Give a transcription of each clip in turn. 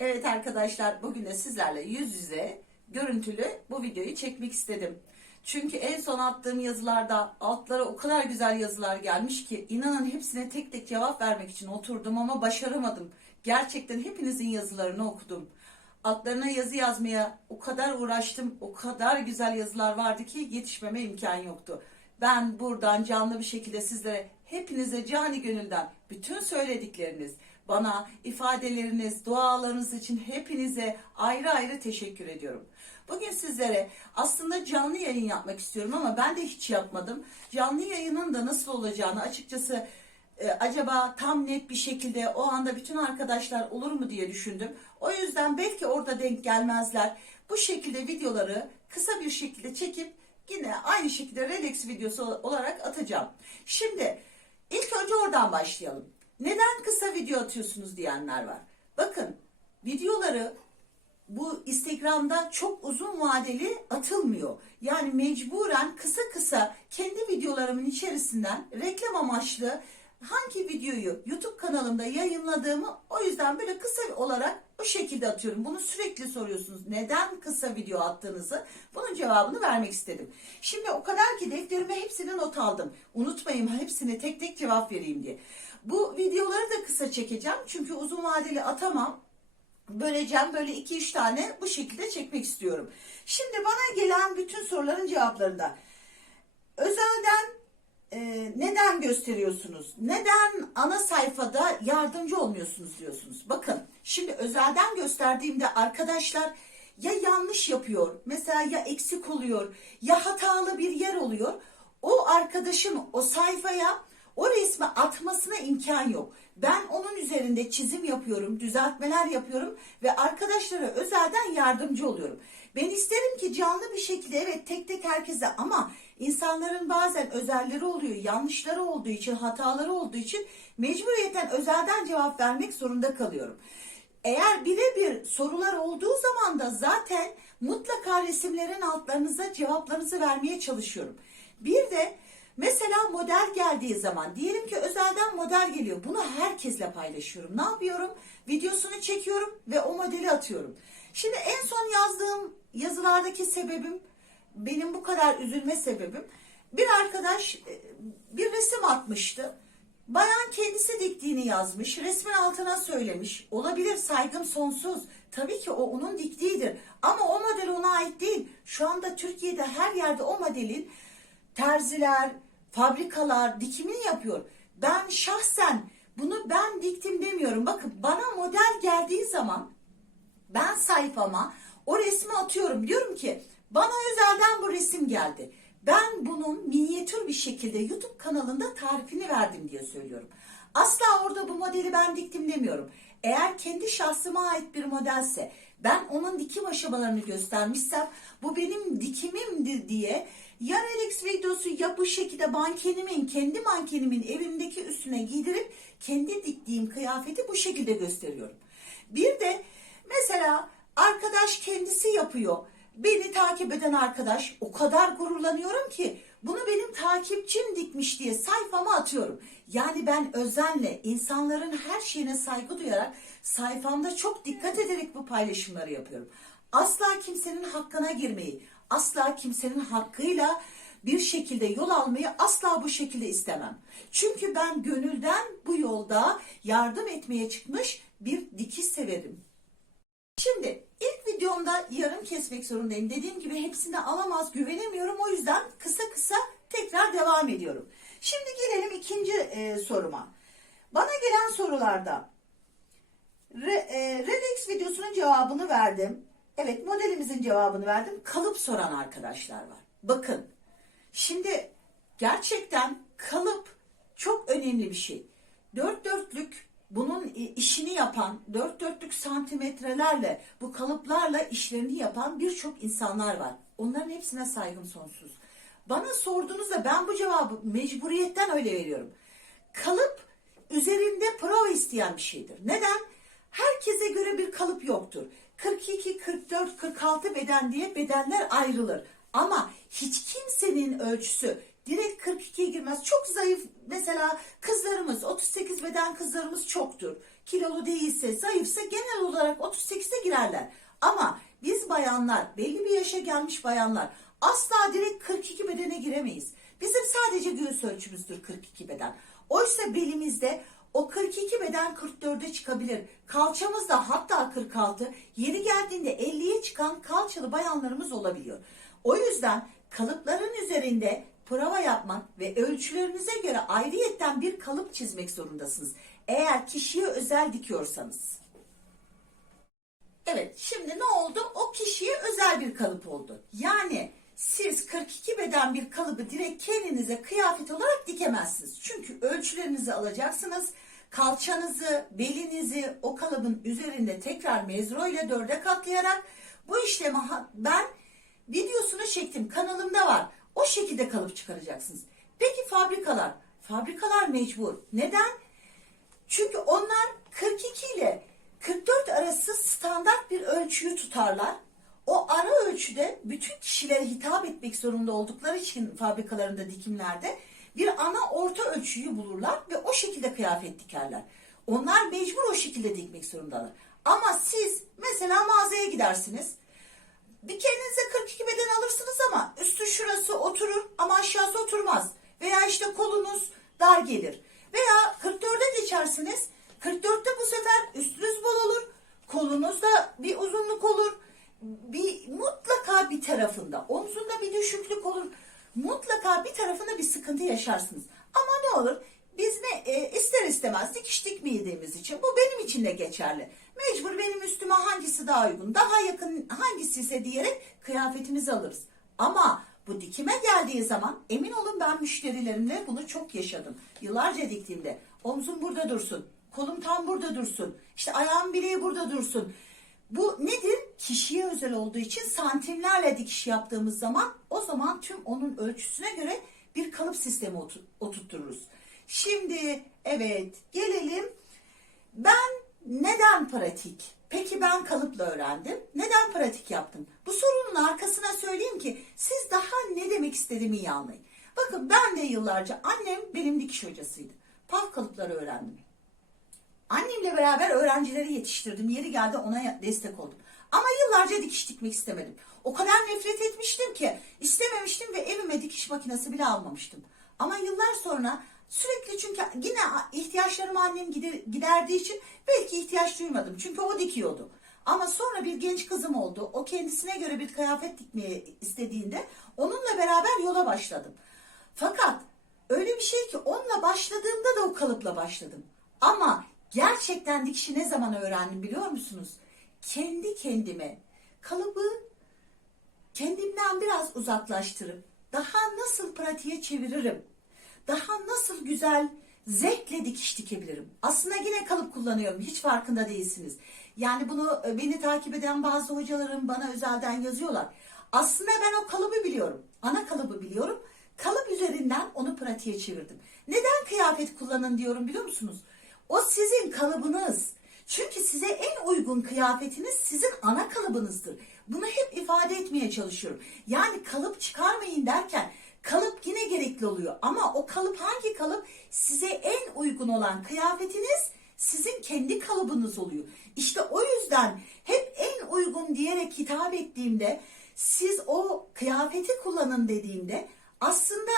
Evet arkadaşlar bugün de sizlerle yüz yüze görüntülü bu videoyu çekmek istedim. Çünkü en son attığım yazılarda altlara o kadar güzel yazılar gelmiş ki inanın hepsine tek tek cevap vermek için oturdum ama başaramadım. Gerçekten hepinizin yazılarını okudum. Altlarına yazı yazmaya o kadar uğraştım, o kadar güzel yazılar vardı ki yetişmeme imkan yoktu. Ben buradan canlı bir şekilde sizlere hepinize cani gönülden bütün söyledikleriniz, bana ifadeleriniz, dualarınız için hepinize ayrı ayrı teşekkür ediyorum. Bugün sizlere aslında canlı yayın yapmak istiyorum ama ben de hiç yapmadım. Canlı yayının da nasıl olacağını açıkçası e, acaba tam net bir şekilde o anda bütün arkadaşlar olur mu diye düşündüm. O yüzden belki orada denk gelmezler. Bu şekilde videoları kısa bir şekilde çekip yine aynı şekilde Relax videosu olarak atacağım. Şimdi ilk önce oradan başlayalım. Neden kısa video atıyorsunuz diyenler var. Bakın videoları bu Instagram'da çok uzun vadeli atılmıyor. Yani mecburen kısa kısa kendi videolarımın içerisinden reklam amaçlı hangi videoyu YouTube kanalımda yayınladığımı o yüzden böyle kısa olarak o şekilde atıyorum. Bunu sürekli soruyorsunuz. Neden kısa video attığınızı? Bunun cevabını vermek istedim. Şimdi o kadar ki defterime hepsini not aldım. Unutmayın hepsine tek tek cevap vereyim diye. Bu videoları da kısa çekeceğim. Çünkü uzun vadeli atamam böleceğim. Böyle 2-3 tane bu şekilde çekmek istiyorum. Şimdi bana gelen bütün soruların cevaplarında. Özelden e, neden gösteriyorsunuz? Neden ana sayfada yardımcı olmuyorsunuz diyorsunuz. Bakın şimdi özelden gösterdiğimde arkadaşlar ya yanlış yapıyor, mesela ya eksik oluyor, ya hatalı bir yer oluyor. O arkadaşın o sayfaya o resmi atmasına imkan yok. Ben onun üzerinde çizim yapıyorum, düzeltmeler yapıyorum ve arkadaşlara özelden yardımcı oluyorum. Ben isterim ki canlı bir şekilde evet tek tek herkese ama insanların bazen özelleri oluyor, yanlışları olduğu için, hataları olduğu için mecburiyetten özelden cevap vermek zorunda kalıyorum. Eğer birebir sorular olduğu zaman da zaten mutlaka resimlerin altlarınıza cevaplarınızı vermeye çalışıyorum. Bir de Mesela model geldiği zaman diyelim ki özelden model geliyor. Bunu herkesle paylaşıyorum. Ne yapıyorum? Videosunu çekiyorum ve o modeli atıyorum. Şimdi en son yazdığım yazılardaki sebebim benim bu kadar üzülme sebebim bir arkadaş e, bir resim atmıştı. Bayan kendisi diktiğini yazmış. Resmin altına söylemiş. Olabilir saygım sonsuz. Tabii ki o onun diktiğidir. Ama o model ona ait değil. Şu anda Türkiye'de her yerde o modelin terziler, fabrikalar dikimini yapıyor. Ben şahsen bunu ben diktim demiyorum. Bakın bana model geldiği zaman ben sayfama o resmi atıyorum. Diyorum ki bana özelden bu resim geldi. Ben bunun minyatür bir şekilde YouTube kanalında tarifini verdim diye söylüyorum. Asla orada bu modeli ben diktim demiyorum. Eğer kendi şahsıma ait bir modelse ben onun dikim aşamalarını göstermişsem bu benim dikimimdir diye ya Relax videosu ya bu şekilde mankenimin, kendi mankenimin evimdeki üstüne giydirip kendi diktiğim kıyafeti bu şekilde gösteriyorum. Bir de mesela arkadaş kendisi yapıyor. Beni takip eden arkadaş o kadar gururlanıyorum ki bunu benim takipçim dikmiş diye sayfama atıyorum. Yani ben özenle insanların her şeyine saygı duyarak sayfamda çok dikkat ederek bu paylaşımları yapıyorum. Asla kimsenin hakkına girmeyi, asla kimsenin hakkıyla bir şekilde yol almayı asla bu şekilde istemem. Çünkü ben gönülden bu yolda yardım etmeye çıkmış bir dikiş severim. Şimdi ilk videomda yarım kesmek zorundayım. Dediğim gibi hepsini alamaz güvenemiyorum. O yüzden kısa kısa tekrar devam ediyorum. Şimdi gelelim ikinci e, soruma. Bana gelen sorularda Re, e, Relax videosunun cevabını verdim. Evet modelimizin cevabını verdim. Kalıp soran arkadaşlar var. Bakın şimdi gerçekten kalıp çok önemli bir şey. Dört dörtlük bunun işini yapan dört dörtlük santimetrelerle bu kalıplarla işlerini yapan birçok insanlar var. Onların hepsine saygım sonsuz. Bana sorduğunuzda ben bu cevabı mecburiyetten öyle veriyorum. Kalıp üzerinde prova isteyen bir şeydir. Neden? Herkese göre bir kalıp yoktur. 42, 44, 46 beden diye bedenler ayrılır. Ama hiç kimsenin ölçüsü direkt 42'ye girmez. Çok zayıf mesela kızlarımız 38 beden kızlarımız çoktur. kilolu değilse, zayıfsa genel olarak 38'e girerler. Ama biz bayanlar, belli bir yaşa gelmiş bayanlar asla direkt 42 bedene giremeyiz. Bizim sadece göğüs ölçümüzdür 42 beden. Oysa belimizde o 42 beden 44'e çıkabilir. Kalçamızda hatta 46, yeri geldiğinde 50'ye çıkan kalçalı bayanlarımız olabiliyor. O yüzden kalıpların üzerinde prova yapmak ve ölçülerinize göre ayrıyetten bir kalıp çizmek zorundasınız. Eğer kişiye özel dikiyorsanız. Evet, şimdi ne oldu? O kişiye özel bir kalıp oldu. Yani siz 42 beden bir kalıbı direkt kendinize kıyafet olarak dikemezsiniz. Çünkü ölçülerinizi alacaksınız. Kalçanızı, belinizi o kalıbın üzerinde tekrar mezro ile dörde katlayarak bu işlemi ben videosunu çektim. Kanalımda var. O şekilde kalıp çıkaracaksınız. Peki fabrikalar? Fabrikalar mecbur. Neden? Çünkü onlar 42 ile 44 arası standart bir ölçüyü tutarlar. Ölçüde bütün kişilere hitap etmek zorunda oldukları için fabrikalarında dikimlerde bir ana orta ölçüyü bulurlar ve o şekilde kıyafet dikerler. Onlar mecbur o şekilde dikmek zorundalar. Ama siz mesela mağazaya gidersiniz. Bir kendinize 42 beden alırsınız ama üstü şurası oturur ama aşağısı oturmaz. Veya işte kolunuz dar gelir. Veya 44'e geçersiniz. 44'te bu sefer üstünüz bol olur. Kolunuzda bir uzunluk olur. Bir mutlaka bir tarafında omzunda bir düşüklük olur. Mutlaka bir tarafında bir sıkıntı yaşarsınız. Ama ne olur? Biz ne e, ister istemez dikiş dikmediğimiz için bu benim için de geçerli. Mecbur benim üstüme hangisi daha uygun, daha yakın hangisi ise diyerek kıyafetimizi alırız. Ama bu dikime geldiği zaman emin olun ben müşterilerimle bunu çok yaşadım. Yıllarca diktiğimde omzum burada dursun, kolum tam burada dursun, işte ayağım bileği burada dursun. Bu nedir? Kişiye özel olduğu için santimlerle dikiş yaptığımız zaman o zaman tüm onun ölçüsüne göre bir kalıp sistemi otur- oturttururuz. Şimdi evet gelelim ben neden pratik? Peki ben kalıpla öğrendim. Neden pratik yaptım? Bu sorunun arkasına söyleyeyim ki siz daha ne demek istediğimi iyi anlayın. Bakın ben de yıllarca annem benim dikiş hocasıydı. Paf kalıpları öğrendim. Annemle beraber öğrencileri yetiştirdim. Yeri geldi ona destek oldum. Ama yıllarca dikiş dikmek istemedim. O kadar nefret etmiştim ki istememiştim ve evime dikiş makinesi bile almamıştım. Ama yıllar sonra sürekli çünkü yine ihtiyaçlarımı annem gider- giderdiği için belki ihtiyaç duymadım. Çünkü o dikiyordu. Ama sonra bir genç kızım oldu. O kendisine göre bir kıyafet dikmeye istediğinde onunla beraber yola başladım. Fakat öyle bir şey ki onunla başladığımda da o kalıpla başladım. Ama gerçekten dikişi ne zaman öğrendim biliyor musunuz? Kendi kendime kalıbı kendimden biraz uzaklaştırıp daha nasıl pratiğe çeviririm? Daha nasıl güzel zevkle dikiş dikebilirim? Aslında yine kalıp kullanıyorum. Hiç farkında değilsiniz. Yani bunu e, beni takip eden bazı hocalarım bana özelden yazıyorlar. Aslında ben o kalıbı biliyorum. Ana kalıbı biliyorum. Kalıp üzerinden onu pratiğe çevirdim. Neden kıyafet kullanın diyorum biliyor musunuz? O sizin kalıbınız. Çünkü size en uygun kıyafetiniz sizin ana kalıbınızdır. Bunu hep ifade etmeye çalışıyorum. Yani kalıp çıkarmayın derken kalıp yine gerekli oluyor. Ama o kalıp hangi kalıp? Size en uygun olan kıyafetiniz sizin kendi kalıbınız oluyor. İşte o yüzden hep en uygun diyerek hitap ettiğimde siz o kıyafeti kullanın dediğimde aslında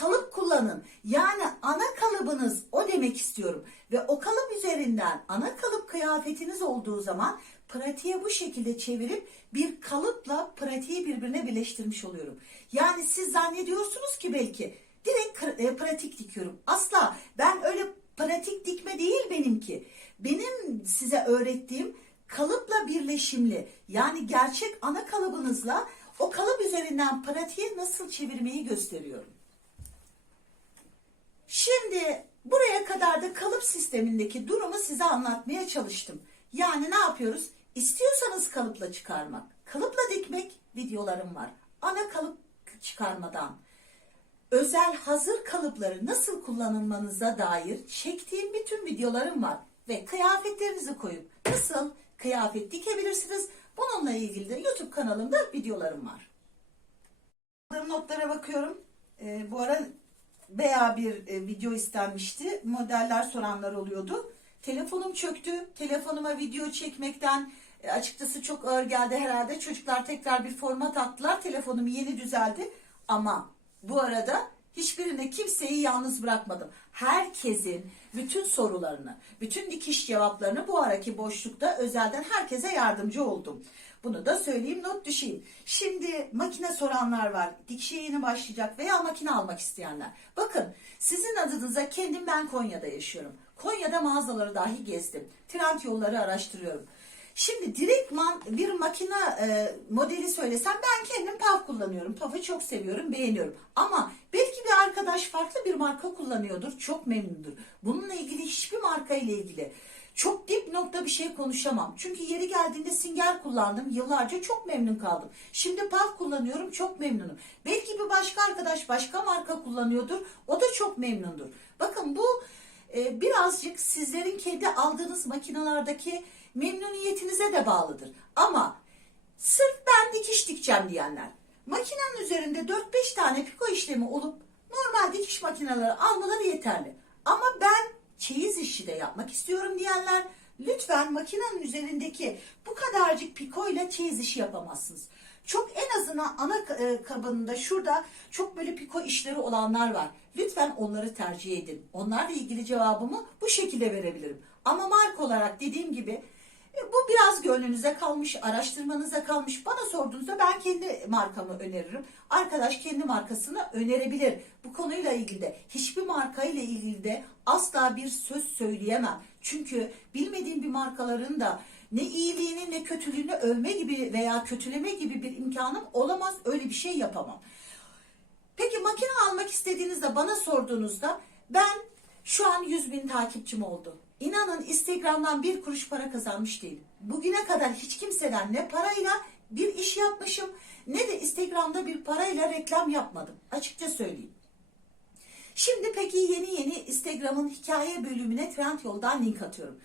kalıp kullanın. Yani ana kalıbınız o demek istiyorum. Ve o kalıp üzerinden ana kalıp kıyafetiniz olduğu zaman pratiğe bu şekilde çevirip bir kalıpla pratiği birbirine birleştirmiş oluyorum. Yani siz zannediyorsunuz ki belki direkt e, pratik dikiyorum. Asla ben öyle pratik dikme değil benimki. Benim size öğrettiğim kalıpla birleşimli yani gerçek ana kalıbınızla o kalıp üzerinden pratiğe nasıl çevirmeyi gösteriyorum. Şimdi buraya kadar da kalıp sistemindeki durumu size anlatmaya çalıştım. Yani ne yapıyoruz? İstiyorsanız kalıpla çıkarmak, kalıpla dikmek videolarım var. Ana kalıp çıkarmadan özel hazır kalıpları nasıl kullanılmanıza dair çektiğim bütün videolarım var. Ve kıyafetlerinizi koyup nasıl kıyafet dikebilirsiniz bununla ilgili de YouTube kanalımda videolarım var. Notlara bakıyorum. Ee, bu ara veya bir e, video istenmişti. Modeller soranlar oluyordu. telefonum çöktü. Telefonuma video çekmekten e, açıkçası çok ağır geldi herhalde. Çocuklar tekrar bir format attılar. Telefonum yeni düzeldi. Ama bu arada hiçbirine kimseyi yalnız bırakmadım. Herkesin bütün sorularını, bütün dikiş cevaplarını bu araki boşlukta özelden herkese yardımcı oldum. Bunu da söyleyeyim, not düşeyim. Şimdi makine soranlar var. Dikişe yeni başlayacak veya makine almak isteyenler. Bakın sizin adınıza kendim ben Konya'da yaşıyorum. Konya'da mağazaları dahi gezdim. Trend yolları araştırıyorum. Şimdi direktman bir makine e, modeli söylesem ben kendim PAF kullanıyorum. PAF'ı çok seviyorum, beğeniyorum. Ama belki bir arkadaş farklı bir marka kullanıyordur, çok memnundur. Bununla ilgili hiçbir marka ile ilgili çok dip nokta bir şey konuşamam. Çünkü yeri geldiğinde Singer kullandım. Yıllarca çok memnun kaldım. Şimdi PAF kullanıyorum, çok memnunum. Belki bir başka arkadaş başka marka kullanıyordur. O da çok memnundur. Bakın bu e, birazcık sizlerin kendi aldığınız makinalardaki memnuniyetinize de bağlıdır. Ama sırf ben dikiş dikeceğim diyenler, makinenin üzerinde 4-5 tane piko işlemi olup normal dikiş makineleri almaları yeterli. Ama ben çeyiz işi de yapmak istiyorum diyenler, lütfen makinenin üzerindeki bu kadarcık piko ile çeyiz işi yapamazsınız. Çok en azından ana e, kabında şurada çok böyle piko işleri olanlar var. Lütfen onları tercih edin. Onlarla ilgili cevabımı bu şekilde verebilirim. Ama marka olarak dediğim gibi bu biraz gönlünüze kalmış, araştırmanıza kalmış. Bana sorduğunuzda ben kendi markamı öneririm. Arkadaş kendi markasını önerebilir. Bu konuyla ilgili de hiçbir marka ile ilgili de asla bir söz söyleyemem. Çünkü bilmediğim bir markaların da ne iyiliğini ne kötülüğünü övme gibi veya kötüleme gibi bir imkanım olamaz. Öyle bir şey yapamam. Peki makine almak istediğinizde bana sorduğunuzda ben şu an 100 bin takipçim oldu. İnanın Instagram'dan bir kuruş para kazanmış değilim. Bugüne kadar hiç kimseden ne parayla bir iş yapmışım ne de Instagram'da bir parayla reklam yapmadım. Açıkça söyleyeyim. Şimdi peki yeni yeni Instagram'ın hikaye bölümüne Trendyol'dan link atıyorum.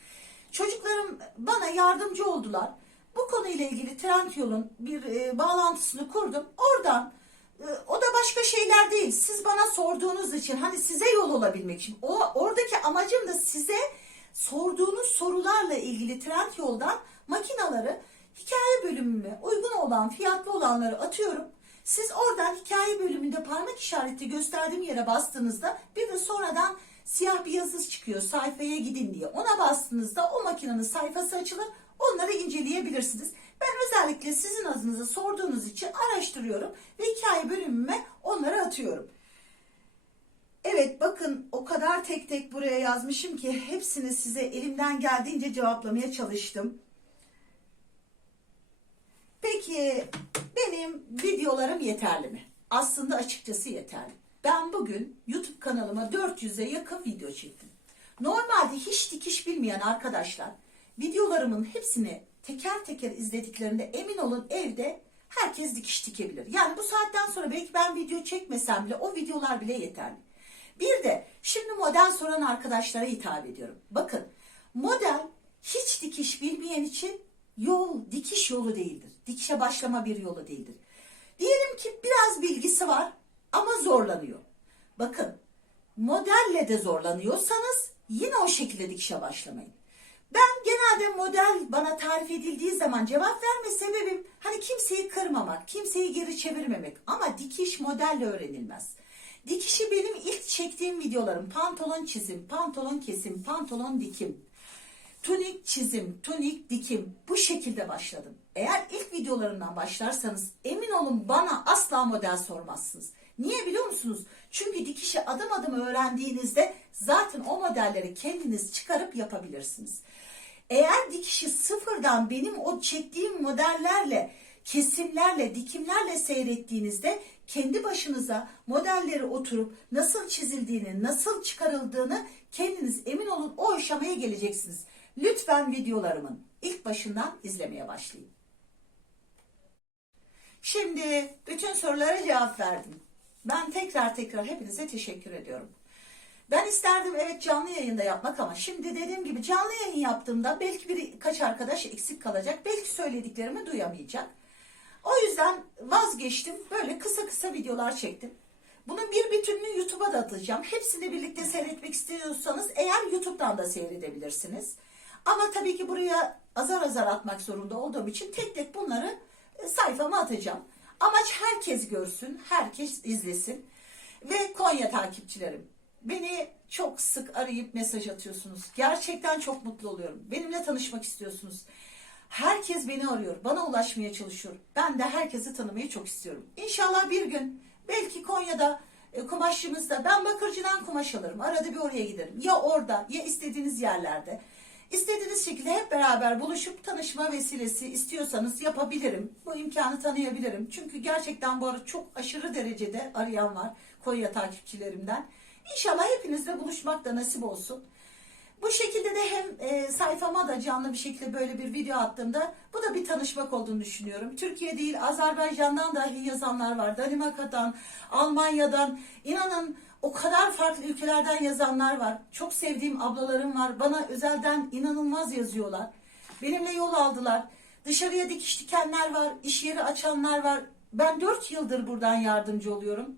Çocuklarım bana yardımcı oldular. Bu konuyla ilgili Trendyol'un bir e, bağlantısını kurdum. Oradan e, o da başka şeyler değil. Siz bana sorduğunuz için hani size yol olabilmek için. O oradaki amacım da size sorduğunuz sorularla ilgili Trendyol'dan makinaları hikaye bölümüme uygun olan fiyatlı olanları atıyorum. Siz oradan hikaye bölümünde parmak işareti gösterdiğim yere bastığınızda bir de sonradan siyah bir yazı çıkıyor sayfaya gidin diye. Ona bastığınızda o makinenin sayfası açılır. Onları inceleyebilirsiniz. Ben özellikle sizin adınıza sorduğunuz için araştırıyorum ve hikaye bölümüme onları atıyorum. Evet bakın o kadar tek tek buraya yazmışım ki hepsini size elimden geldiğince cevaplamaya çalıştım. Peki benim videolarım yeterli mi? Aslında açıkçası yeterli. Ben bugün YouTube kanalıma 400'e yakın video çektim. Normalde hiç dikiş bilmeyen arkadaşlar videolarımın hepsini teker teker izlediklerinde emin olun evde herkes dikiş dikebilir. Yani bu saatten sonra belki ben video çekmesem bile o videolar bile yeterli. Bir de şimdi model soran arkadaşlara hitap ediyorum. Bakın model hiç dikiş bilmeyen için yol dikiş yolu değildir. Dikişe başlama bir yolu değildir. Diyelim ki biraz bilgisi var ama zorlanıyor. Bakın modelle de zorlanıyorsanız yine o şekilde dikişe başlamayın. Ben genelde model bana tarif edildiği zaman cevap verme sebebim hani kimseyi kırmamak, kimseyi geri çevirmemek ama dikiş modelle öğrenilmez. Dikişi benim ilk çektiğim videolarım pantolon çizim, pantolon kesim, pantolon dikim, tunik çizim, tunik dikim bu şekilde başladım. Eğer ilk videolarımdan başlarsanız emin olun bana asla model sormazsınız. Niye biliyor musunuz? Çünkü dikişi adım adım öğrendiğinizde zaten o modelleri kendiniz çıkarıp yapabilirsiniz. Eğer dikişi sıfırdan benim o çektiğim modellerle, kesimlerle, dikimlerle seyrettiğinizde kendi başınıza modelleri oturup nasıl çizildiğini, nasıl çıkarıldığını kendiniz emin olun o aşamaya geleceksiniz. Lütfen videolarımın ilk başından izlemeye başlayın. Şimdi bütün sorulara cevap verdim. Ben tekrar tekrar hepinize teşekkür ediyorum. Ben isterdim evet canlı yayında yapmak ama şimdi dediğim gibi canlı yayın yaptığımda belki birkaç arkadaş eksik kalacak. Belki söylediklerimi duyamayacak. O yüzden vazgeçtim. Böyle kısa kısa videolar çektim. Bunun bir bütününü YouTube'a da atacağım. Hepsini birlikte seyretmek istiyorsanız eğer YouTube'dan da seyredebilirsiniz. Ama tabii ki buraya azar azar atmak zorunda olduğum için tek tek bunları e, sayfama atacağım. Amaç herkes görsün, herkes izlesin. Ve Konya takipçilerim. Beni çok sık arayıp mesaj atıyorsunuz. Gerçekten çok mutlu oluyorum. Benimle tanışmak istiyorsunuz. Herkes beni arıyor. Bana ulaşmaya çalışıyor. Ben de herkesi tanımayı çok istiyorum. İnşallah bir gün belki Konya'da e, kumaşçımızda ben Bakırcı'dan kumaş alırım. Arada bir oraya giderim. Ya orada ya istediğiniz yerlerde. İstediğiniz şekilde hep beraber buluşup tanışma vesilesi istiyorsanız yapabilirim. Bu imkanı tanıyabilirim. Çünkü gerçekten bu arada çok aşırı derecede arayan var Konya takipçilerimden. İnşallah hepinizle buluşmak da nasip olsun. Bu şekilde de hem e, sayfama da canlı bir şekilde böyle bir video attığımda bu da bir tanışmak olduğunu düşünüyorum. Türkiye değil Azerbaycan'dan dahi yazanlar var. Danimarka'dan, Almanya'dan. İnanın o kadar farklı ülkelerden yazanlar var. Çok sevdiğim ablalarım var. Bana özelden inanılmaz yazıyorlar. Benimle yol aldılar. Dışarıya dikiş dikenler var. iş yeri açanlar var. Ben 4 yıldır buradan yardımcı oluyorum.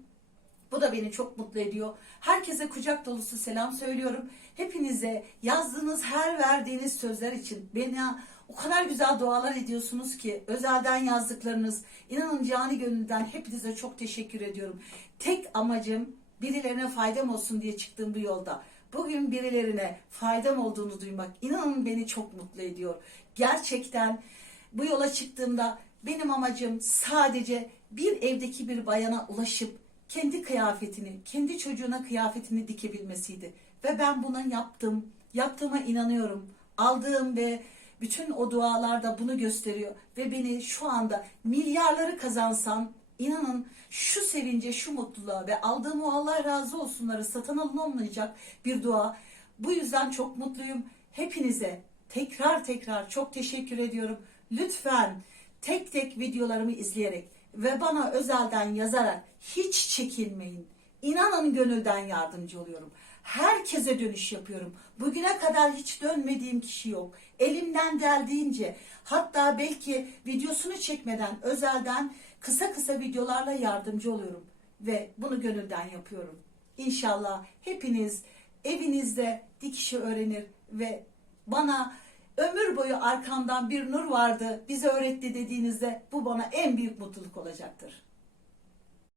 Bu da beni çok mutlu ediyor. Herkese kucak dolusu selam söylüyorum. Hepinize yazdığınız her verdiğiniz sözler için bana o kadar güzel dualar ediyorsunuz ki özelden yazdıklarınız inanın cani gönülden hepinize çok teşekkür ediyorum. Tek amacım birilerine faydam olsun diye çıktığım bu yolda. Bugün birilerine faydam olduğunu duymak inanın beni çok mutlu ediyor. Gerçekten bu yola çıktığımda benim amacım sadece bir evdeki bir bayana ulaşıp kendi kıyafetini, kendi çocuğuna kıyafetini dikebilmesiydi. Ve ben buna yaptım. Yaptığıma inanıyorum. Aldığım ve bütün o dualar da bunu gösteriyor. Ve beni şu anda milyarları kazansam inanın şu sevince, şu mutluluğa ve aldığım o Allah razı olsunları satın alınmayacak bir dua. Bu yüzden çok mutluyum. Hepinize tekrar tekrar çok teşekkür ediyorum. Lütfen tek tek videolarımı izleyerek ve bana özelden yazarak hiç çekinmeyin. İnanın gönülden yardımcı oluyorum. Herkese dönüş yapıyorum. Bugüne kadar hiç dönmediğim kişi yok. Elimden geldiğince hatta belki videosunu çekmeden özelden kısa kısa videolarla yardımcı oluyorum. Ve bunu gönülden yapıyorum. İnşallah hepiniz evinizde dikişi öğrenir ve bana ömür boyu arkamdan bir nur vardı, bize öğretti dediğinizde bu bana en büyük mutluluk olacaktır.